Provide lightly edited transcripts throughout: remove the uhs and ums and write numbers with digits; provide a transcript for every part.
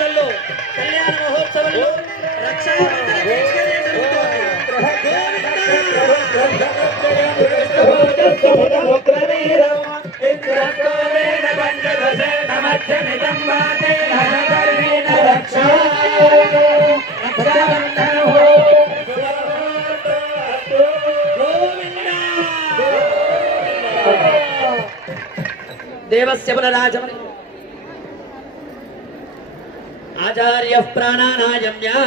నవరాత్రులలో కళ్యాణ మహోత్సవంలో రక్షాబంధన కైంకర్యం జరుగుతోంది. देवस्य पुनराजमने आचार्यः प्राणानायम्या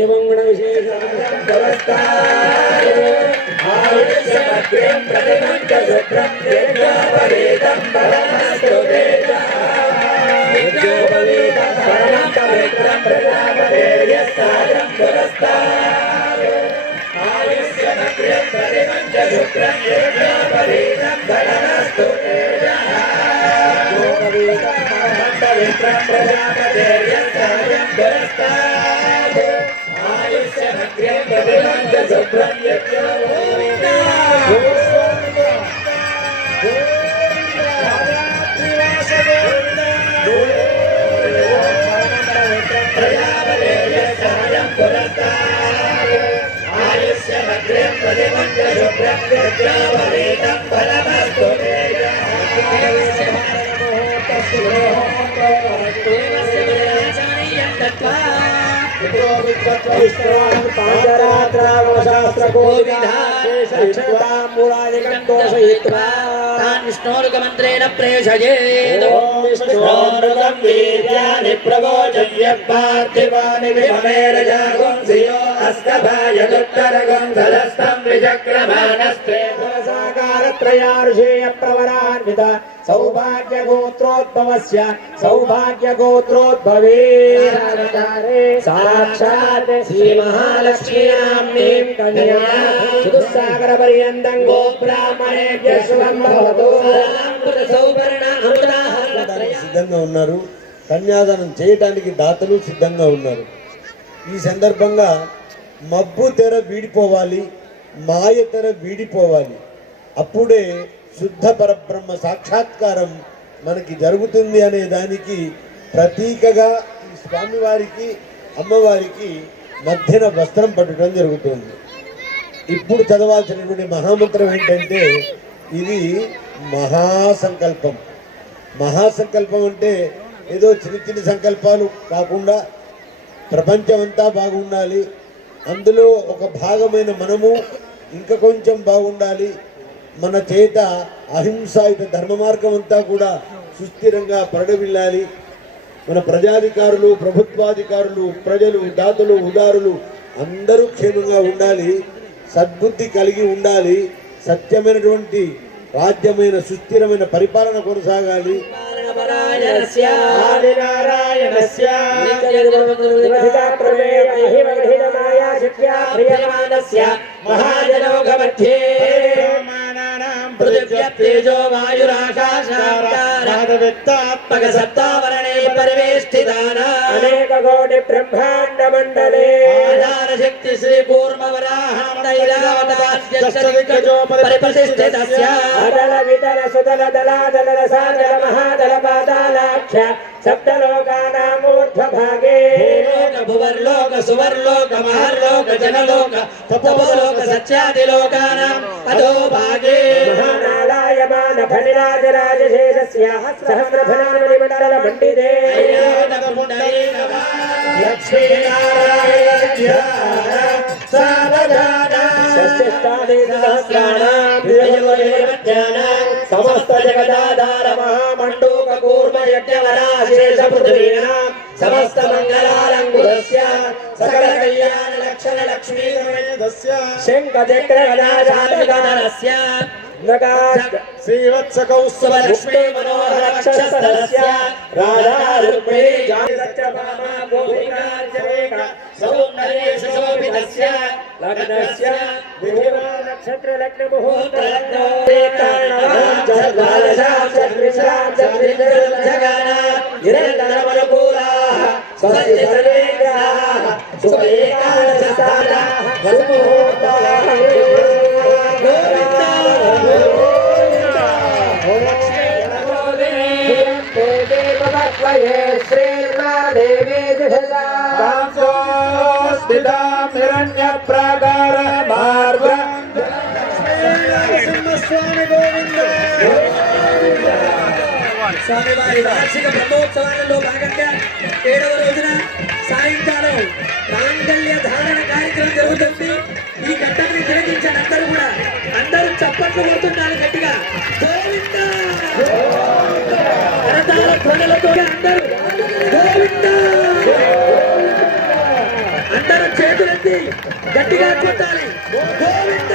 एवं गुणविशेषं विष्णोर्गमन्त्रेण प्रेषयेत् विष्णोर्गं वीर्याणि प्रवोचय्य पार्थिवानि विममेरजागुं धियो अस्तभायदुत्तरगं धलस्तं विचक्रमाणस्ते साकारत्रयार्षेय प्रवरान्वित सौभाग्यगोत्रोद्भवस्य सौभाग्यगोत्रोद्भवे साक्षात् श्रीमहालक्ष्मीनाम्नीं कन्या चतुस्सागरपर्यन्तं गोब्राह्मणेभ्यः शुभं भवतु సిద్ధంగా ఉన్నారు. కన్యాదానం చేయడానికి దాతలు సిద్ధంగా ఉన్నారు. ఈ సందర్భంగా మబ్బు తెర వీడిపోవాలి, మాయ తెర వీడిపోవాలి. అప్పుడే శుద్ధ పరబ్రహ్మ సాక్షాత్కారం మనకి జరుగుతుంది అనే దానికి ప్రతీకగా ఈ స్వామివారికి అమ్మవారికి మధ్యన వస్త్రం పట్టడం జరుగుతుంది. ఇప్పుడు చదవాల్సినటువంటి మహామంత్రం ఏంటంటే ఇది మహాసంకల్పం. మహాసంకల్పం అంటే ఏదో చిన్న చిన్న సంకల్పాలు కాకుండా ప్రపంచమంతా బాగుండాలి, అందులో ఒక భాగమైన మనము ఇంకా కొంచెం బాగుండాలి, మన చేత అహింసాయుత ధర్మ మార్గం అంతా కూడా సుస్థిరంగా పరడవిల్లాలి, మన ప్రజాధికారులు ప్రభుత్వాధికారులు ప్రజలు దాతలు ఉదారులు అందరూ క్షేమంగా ఉండాలి, సద్బుద్ధి కలిగి ఉండాలి, సత్యమైనటువంటి రాజ్యమైన సుస్థిరమైన పరిపాలన కొనసాగాలి. तेजो वायुराकाशात्मक सप्तावरणे परिवेष्टितानाम् अनेक कोटि ब्रह्मांड मंडले आधार शक्ति श्री कूर्मवराहं दैलावताद्यक्षदिग्गजो परिप्रतिष्ठितस्य अदल विदल सुदल दलादल रसादल महादल पादालाक्ष सप्तलोकानाम् ऊर्ध्वभागे भूलोक भुवर्लोक सुवर्लोक महर्लोक जनलोक तपोलोक सत्यादिलोकानाम् अधोभागे महानारायमान फणिराजराजशेषस्य सहस्रफलामणिमण्डल मण्डिते लक्ष्मीनारायण सावधाना समस्त जगदाधार महामण्डूक कूर्म यज्ञवराशेष पृथ्वीनां समस्त मंगलालंकुरस्य सकल कल्याण लक्षण लक्ष्मी समेतस्य शंखचक्र गदाधारस्य नगात् श्रीवत्सकौस्तव लक्ष्मी मनोहर अक्षस्तस्य राधा रुक्मिणी जानसत्यभामा गोपिकार्चवेका सौन्दर्येश शोभितस्य लग्नस्य विधिवा नक्षत्र लग्न मुहूर्त लग्नो जगाना निरन्तरमनुकूलाः स्वस्य सर्वे ग्रहाः शुभ एकादशताराः वसुमुहूर्ताः गोविन्द गोविन्द त्वये श्रीर्मा देवी दिशा स्थितां हिरण्यप्राकार मार्ग నరసింహస్వామి గోవింద. స్వామివారి వార్షిక బ్రహ్మోత్సవాలలో భాగంగా 7వ రోజున సాయంకాలం మాంగళ్య ధారణ కార్యక్రమం జరుగుతుంది. ఈ ఘట్టాన్ని తిలకించిన అందరూ చప్పట్లు కొడుతున్నారు గట్టిగా. గోవింద కరతాళ ధ్వనులతో అందరూ గోవింద అందరూ చేతులెత్తి గట్టిగా కొట్టాలి. గోవింద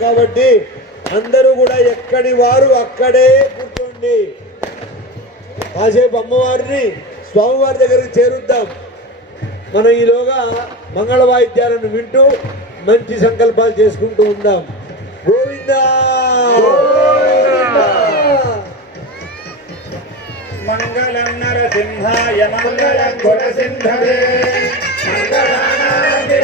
కాబట్టి అందరూ కూడా ఎక్కడి వారు అక్కడే కూర్చోండి. కాసేపు అమ్మవారిని స్వామివారి దగ్గరికి చేరుద్దాం. మనం ఈలోగా మంగళ వాయిద్యాలను వింటూ మంచి సంకల్పాలు చేసుకుంటూ ఉందాం. గోవిందా మంగళం నరసింహాయ మంగళం గుణసింధవే మంగళానాదివాసాయ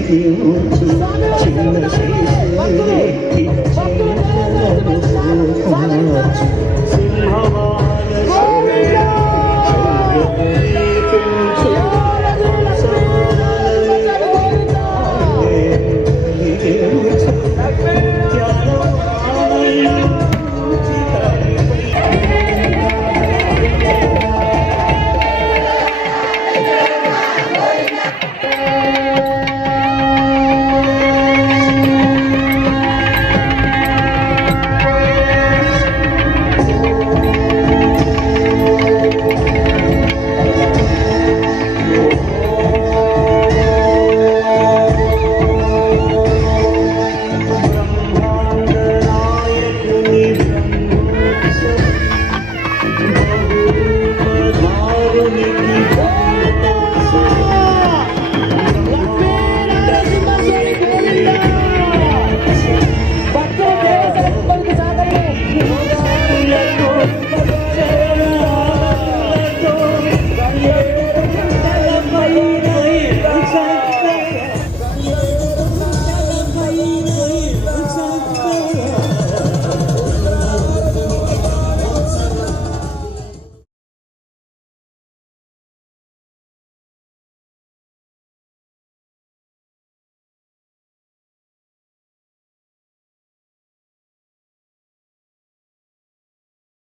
దీవించు చిన్న శేషులకి చిన్న మార్చు